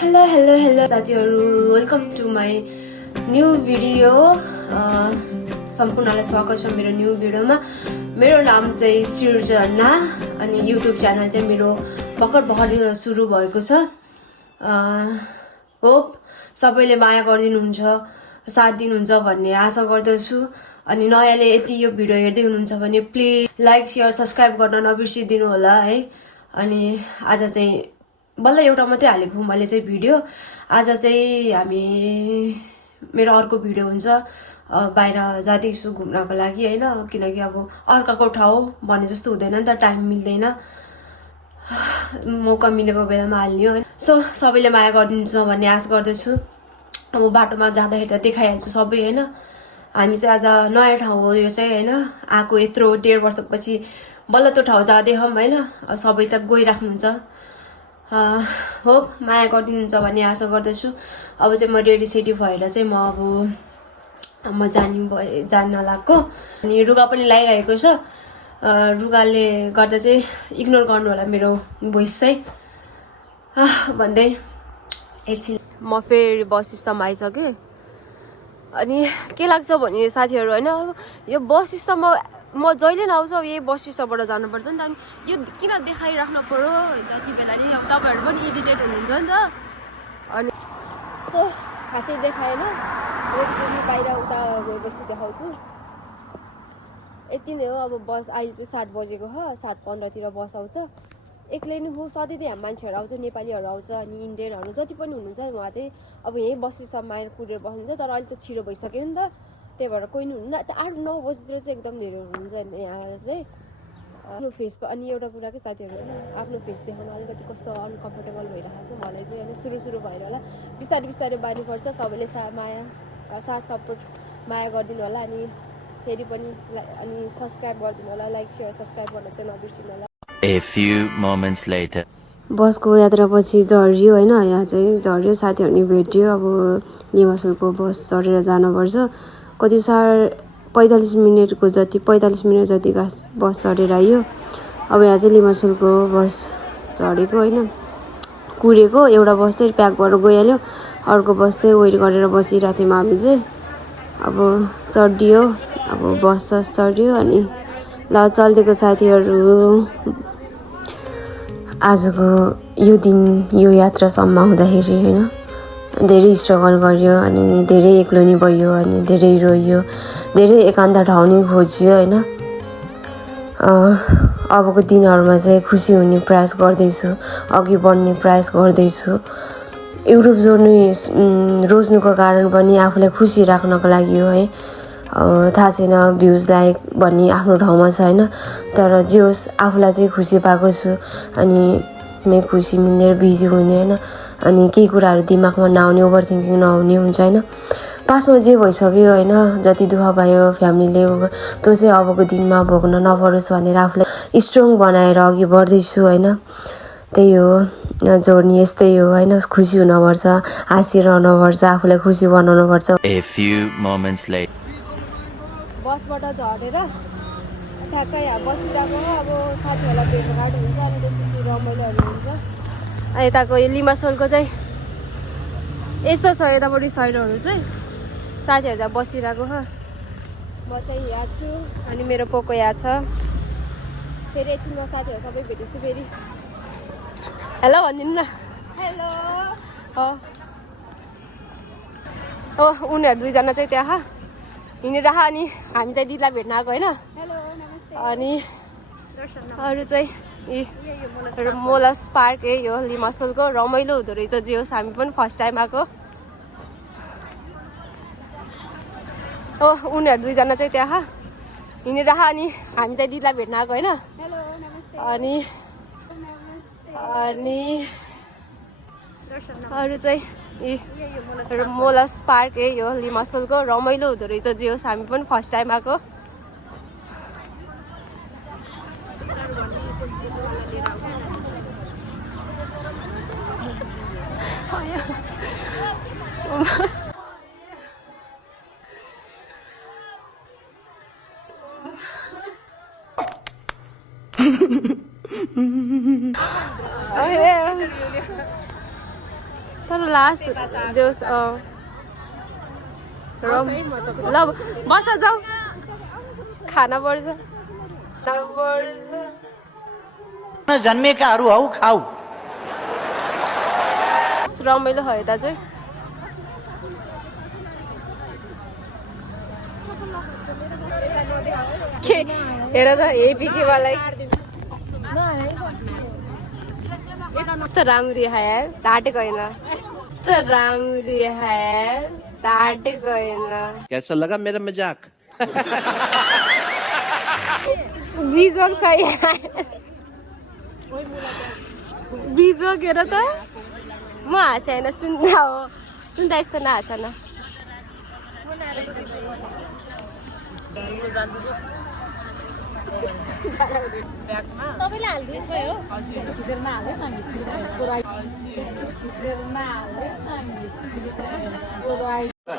Hello साथीहरु, welcome to my new video. सम्पूर्णलाई स्वागत छ मेरो न्यू भिडियोमा। मेरो नाम चाहिँ सृजना अनि युट्युब च्यानल चाहिँ मेरो भर्खर सुरु भएको छ। होप सबैले माया गरिदिनुहुन्छ, साथ दिनुहुन्छ भन्ने आशा गर्दछु। अनि नयाँले यति यो भिडियो हेर्दै हुनुहुन्छ भने प्लिज लाइक शेयर सब्स्क्राइब गर्न नबिर्सिदिनु होला है। अनि आज चाहिँ बल्ल एउटा मात्रै हालेको मैले चाहिँ भिडियो। आज चाहिँ हामी मेरो अर्को भिडियो हुन्छ, बाहिर जाँदैछु घुम्नको लागि हैन, किनकि अब अर्काको ठाउँ भने जस्तो हुँदैन नि त, टाइम मिल्दैन, मौका मिलेको बेलामा हाल्ने हो। सो सबैले माया गरिदिन्छ भन्ने आशा गर्दछु। अब बाटोमा जाँदाखेरि त देखाइहाल्छु सबै हैन। हामी चाहिँ आज नयाँ ठाउँ हो यो चाहिँ हैन, आएको यत्रो 1.5 वर्षपछि बल्ल त्यो ठाउँ जाँदै हौं हैन। सबै त गइराख्नुहुन्छ, होप माया गरिदिनुहुन्छ भन्ने आशा गर्दछु। अब चाहिँ म रेडी सेडी भएर चाहिँ म जान लाग्को। अनि रुगा पनि लगाइरहेको छ, रुगाले गर्दा चाहिँ इग्नोर गर्नु होला मेरो भोइस चाहिँ भन्दै। एकछिन म फेरि बस स्टपमा आइसकेँ। अनि के लाग्छ भने साथीहरु हैन, यो बस स्टपमा म जहिले नआउँछु, अब यही बस स्टपबाट जानुपर्छ नि त। अनि यो किन देखाइराख्नु पर्यो जति बेला नि, अब तपाईहरु पनि इरिटेट हुनुहुन्छ नि त। अनि सो खासै देखाएन, एकचोटि बाहिर उता गएपछि देखाउँछु। यति नै हो। अब बस अहिले चाहिँ 7 बजेको हो, 7:15 तिर बस आउँछ। एक्लै नै हो, सधैँ त्यहाँ मान्छेहरू आउँछ, नेपालीहरू आउँछ अनि इन्डियनहरू जति पनि हुनुहुन्छ उहाँ चाहिँ अब यही बस स्टपमा आएर कुरेर बस्नुहुन्छ। तर अहिले त छिटो भइसक्यो नि त, त्यही भएर कोही नि हुन्न। 8-9 बजीतिर चाहिँ एकदम धेरै हुनुहुन्छ यहाँ चाहिँ आफ्नो फेस। अनि एउटा कुरा के साथीहरू होइन, आफ्नो फेस देखाउन अलिकति कस्तो अनकम्फर्टेबल भइरहेको मलाई चाहिँ होइन। सुरु भयो होला, बिस्तारै बिस्तारै बार्नुपर्छ। सबैले साथ सपोर्ट माया गरिदिनु होला। अनि फेरि पनि अनि सब्स्क्राइब गरिदिनु होला, लाइक शेयर सब्स्क्राइब गर्न चाहिँ नबिर्सिनु होला। A few moments later. बसको यात्रापछि झर्यो होइन, यहाँ चाहिँ झर्यो, साथीहरू भेट्यो। अब लिमासोलको बस चढेर जानुपर्छ। कति 45 मिनटको जति 45 मिनट जति बस चढेर आयो। अब यहाँ चाहिँ लिमासोलको बस चढेको होइन, कुरेको। एउटा बस चाहिँ प्याक भएर गइहाल्यो, अर्को बस चाहिँ वेट गरेर बसिरहेको थियौँ हामी चाहिँ। अब चढियो, अब बस चढ्यो। अनि ल चल्देको साथीहरू, आजको यो दिन यो यात्रासम्म हुँदाखेरि होइन धेरै स्ट्रगल गर्यो, अनि धेरै एक्लो नि भयो, अनि धेरै रोयो, धेरै एकान्त ठाउँ नि खोज्यो होइन। अबको दिनहरूमा चाहिँ खुसी हुने प्रयास गर्दैछु, अघि बढ्ने प्रयास गर्दैछु। युट्युब रोज्नुको कारण पनि आफूलाई खुसी राख्नको लागि हो है। थाहा छैन भ्युज लाइक भन्ने आफ्नो ठाउँमा छ होइन, तर जे होस् आफूलाई चाहिँ खुसी पाएको छु। अनि म खुसी मिलेर बिजी हुने होइन, अनि केही कुराहरू दिमागमा नआउने, ओभर थिङ्किङ नहुने हुन्छ होइन। पासमा जे भइसक्यो होइन, जति दुःख भयो फ्यामिलीले त्यो चाहिँ अबको दिनमा भोग्न नपरोस् भनेर आफूलाई स्ट्रङ बनाएर अघि बढ्दैछु होइन। त्यही हो जोर्नी, यस्तै हो होइन। खुसी हुनुपर्छ, हाँसिरहनुपर्छ, आफूलाई खुसी बनाउनुपर्छ। A few moments later. बसबाट झरेर ठ्याक्कै बसिरहेको हो। अब साथीहरूलाई भेटघाट हुन्छ, अनि त्यसपछि रमाइलोहरू हुन्छ। अनि यताको यो लिमासोलको चाहिँ यस्तो छ, यतापट्टि साइडहरू चाहिँ साथीहरू त्यहाँ बसिरहेको हो। म चाहिँ यहाँ छु, अनि मेरो पोको यहाँ छ। फेरि एकछिन म साथीहरू सबै भेटेछु फेरि। हेलो भनिदिनु न। हेलो हो, उनीहरू दुईजना चाहिँ त्यहाँ हिँडिरह। अनि हामी चाहिँ दिदीलाई भेट्न आएको होइन। अनि अरू चाहिँ मोलस पार्क यही हो लिमासोलको, रमाइलो हुँदो रहेछ। जे होस् हामी पनि फर्स्ट टाइम आएको हो। उनीहरू दुईजना चाहिँ त्यहाँ हिँडिरह। अनि हामी चाहिँ दिदीलाई भेट्न आएको होइन। अनि अरू चाहिँ मोलस पार्क यही हो लिमासोलको, रमाइलो हुँदो रहेछ। जे होस् हामी पनि फर्स्ट टाइम आएको। तर लास्ट जोस ल बस जाऊ खाना पर्छ जन्मेकाहरू हौ खाऊ रमाइलो भयो त चाहिँ के हेर त यही पिकेवालाई कस्तो राम्री यार ढाँटेको होइन कस्तो राम्री यार ढाँटेको होइन कैसा लगा मेरा मजाक बिजोक छ बिजोक हेर त म हाँसे होइन सुन्दा हो सुन्दा यस्तो नहाँस न सबैले हालिदिएछ हो खिचेर नहाले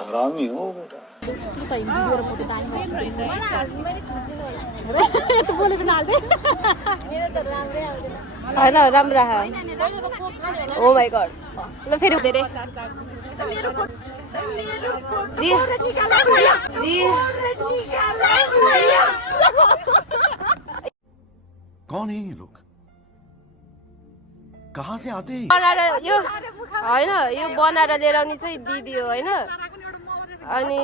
हरामी हो बेटा होइन राम्रो ओ माई गड ल फेरि धेरै कौन है ये लोग कहाँ से आते हैं बनाएर यो होइन यो बनाएर लिएर आउने चाहिँ दिदी हो होइन अनि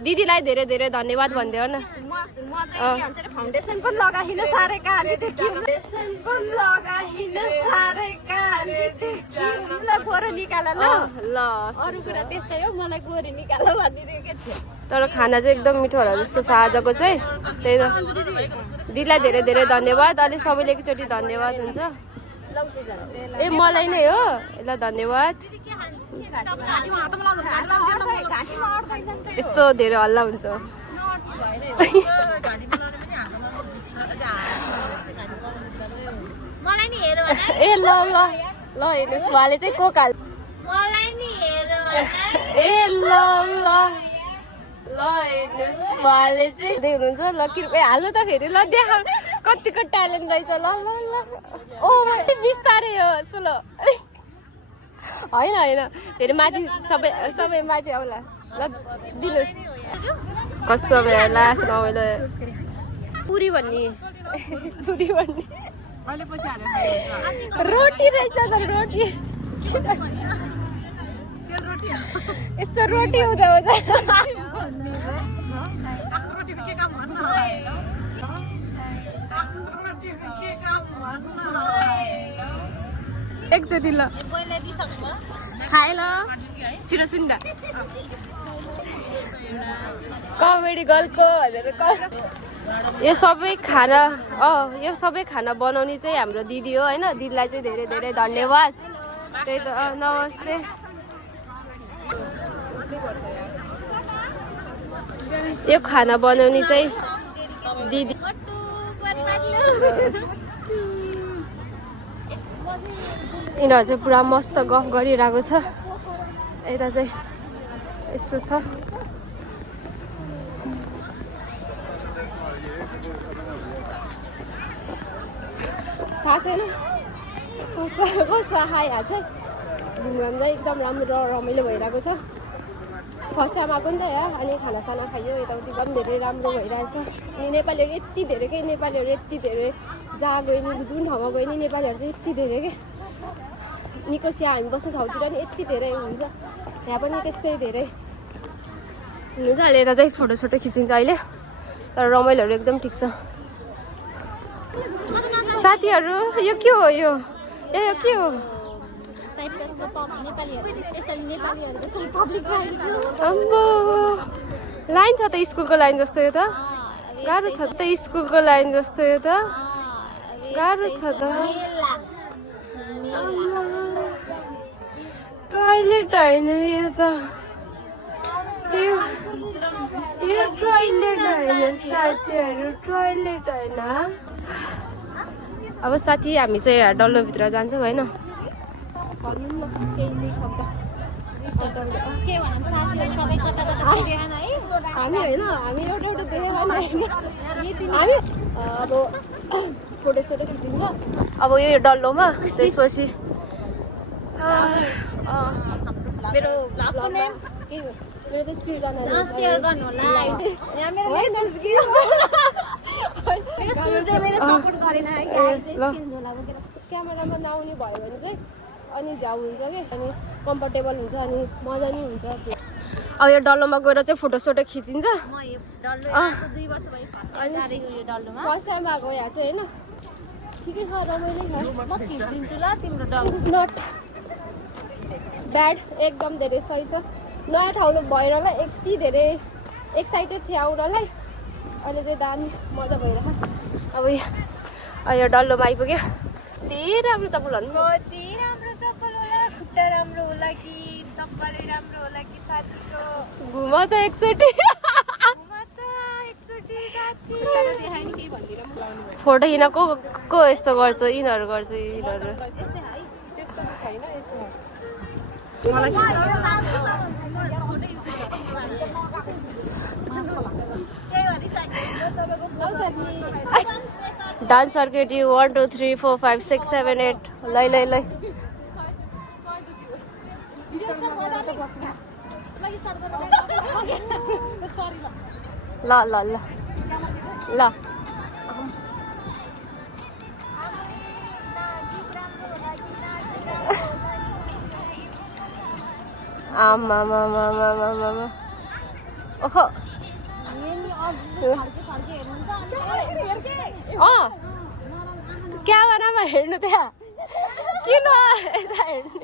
दिदीलाई धेरै धेरै धन्यवाद भनिदियो न फाउन्डेसन पनि लगाइन साह्रै काले देखियो फाउन्डेसन पनि लगाइन साह्रै काले देखियो ल गोरो निकाल ल ल अरु कुरा त्यस्तै हो मलाई गोरी निकाल भनिरहेको थियो तर खाना चाहिँ एकदम मिठो होला जस्तो छ आजको चाहिँ त्यही त दिदीलाई धेरै धेरै धन्यवाद अलिक सबैले एकचोटि धन्यवाद हुन्छ ए मलाई नै हो ल धन्यवाद यस्तो धेरै हल्ला हुन्छ मलाई नि हेर ए ल ल ल हेर्नुहोस् उहाँले चाहिँ कोक हाल मलाई नि हेर ए ल ल ल हेर्नुहोस् उहाँले चाहिँ हुनुहुन्छ ल कृपया हाल्नु त फेरि ल देख कतिको ट्यालेन्ट रहेछ ल ल ल ओ बिस्तारै हो सुलो होइन होइन फेरि माथि सबै सबै माथि आउला ल दिनुहोस् कस्तो भयो लास्ट रमाइलो पुरी भन्ने पुरी भन्ने रोटी रहेछ त रोटी यस्तो रोटी हुँदा हुँदा एकचोटि ल खाए ल छिटो सुन्दा कमेडी गर्लको भनेर यो सबै खाना यो सबै खाना बनाउने चाहिँ हाम्रो दिदी हो होइन दिदीलाई चाहिँ धेरै धेरै धन्यवाद त्यही त नमस्ते यो खाना बनाउने चाहिँ दिदी यिनीहरू चाहिँ पुरा मस्त गफ गरिरहेको छ यता चाहिँ यस्तो छ थाहा छैन कस्तो कस्तो खाइहाल्छ घुमघाम चाहिँ एकदम राम्रो रमाइलो भइरहेको छ फर्स्ट टाइम आएको नि त यहाँ अनि खानासाना खायो यताउति पनि धेरै राम्रो भइरहेछ अनि नेपालीहरू यति धेरै के नेपालीहरू यति धेरै जहाँ गयो नि जुन ठाउँमा गयो नि नेपालीहरू चाहिँ यति धेरै के निकोसिया हामी बस्ने ठाउँतिर नि यति धेरै हुन्छ यहाँ पनि त्यस्तै धेरै हुनु चाहिँ अहिले यता चाहिँ फोटोसोटो खिचिन्छ अहिले तर रमाइलोहरू एकदम ठिक छ साथीहरू यो के हो यो ए यो के हो अम्बो लाइन छ त स्कुलको लाइन जस्तो यो त गाह्रो छ त स्कुलको लाइन जस्तो यो त गाह्रो छ त टोइलेट होइन यो त यो टोइलेट होइन साथीहरू टोइलेट होइन अब साथी हामी चाहिँ डल्लोभित्र जान्छौँ होइन भन्नु न केही दुई शब्द के भनौँ साथीहरू सबै कता कता देखाएन है हामी होइन हामी एउटा एउटा देखेर हामी अब फोटोसोटो खिचिन्छ अब यो डल्लोमा त्यसपछि मेरो भ्लगको नेम मेरो चाहिँ सृजना सेयर गर्नु होला यहाँ मेरो मेरो सपोर्ट गरेन है क्यामेरामा नआउने भयो भने चाहिँ अनि झ्याउ हुन्छ कि अनि कम्फर्टेबल हुन्छ अनि मजा नि हुन्छ अब यो डल्लोमा गएर चाहिँ फोटोसोटो खिचिन्छ म यो डल्लो आएको 2 वर्ष भयो जाँदैको यो डल्लोमा फर्स्ट टाइम आएको यहाँ चाहिँ होइन ठिकै छ रमाइलो छ म खिचिदिन्छु ल तिम्रो डल्लो नट ब्याड एकदम धेरै सही छ नयाँ ठाउँ भएरलाई यति धेरै एक्साइटेड थिएँ आउनलाई अहिले चाहिँ दामी मजा भइरहेको अब यो डल्लोमा आइपुग्यो कति राम्रो चप्पलहरू कति राम्रो चप्पल होला खुट्टा राम्रो होला कि चप्पलै राम्रो होला कि साथीको घुम त एकचोटि फोटो हिँड को यस्तो गर्छ यिनीहरू गर्छ यिनीहरू डान्स सर्किट यु 1 2 3 4 5 6 7 8 लै लै लै ल ल ल ल आमा ओहो क्यामेरामा हेर्नु त्यहाँ किन यता हेर्नु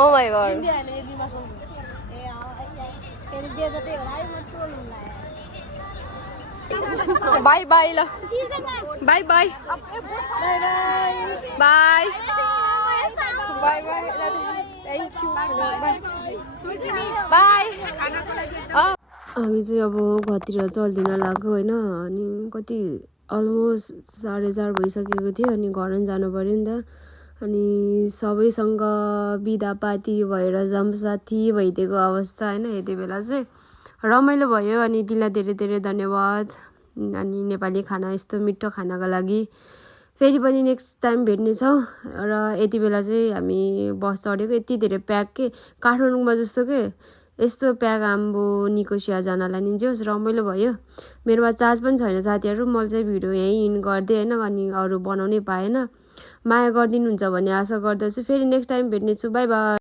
Oh my god. Bye bye ल Bye bye. Bye. Bye bye. Thank you. Bye. हामी चाहिँ अब घरतिर चल्दिन लाग्यो होइन अनि कति अलमोस्ट 4:30 भइसकेको थियो अनि घर जानु पर्यो नि त अनि सबैसँग बिदापाती भएर जमसाथी भइदिएको अवस्था होइन यति बेला चाहिँ रमाइलो भयो अनि तिमीलाई धेरै धेरै धन्यवाद अनि नेपाली खाना यस्तो मिठो खानाको लागि फेरि पनि नेक्स्ट टाइम भेट्नेछौँ र यति बेला चाहिँ हामी बस चढेको यति धेरै प्याक के काठमाडौँमा जस्तो के यस्तो प्याक आम्बो निकोसिया जानलाई नि जोस् रमाइलो भयो मेरोमा चार्ज पनि छैन साथीहरू मैले चाहिँ भिडियो यहीँ इन गरिदिएँ होइन अनि अरू बनाउनै पाएन माया गरिदिनुहुन्छ भन्ने आशा गर्दछु फेरि नेक्स्ट टाइम भेट्नेछु बाई बाई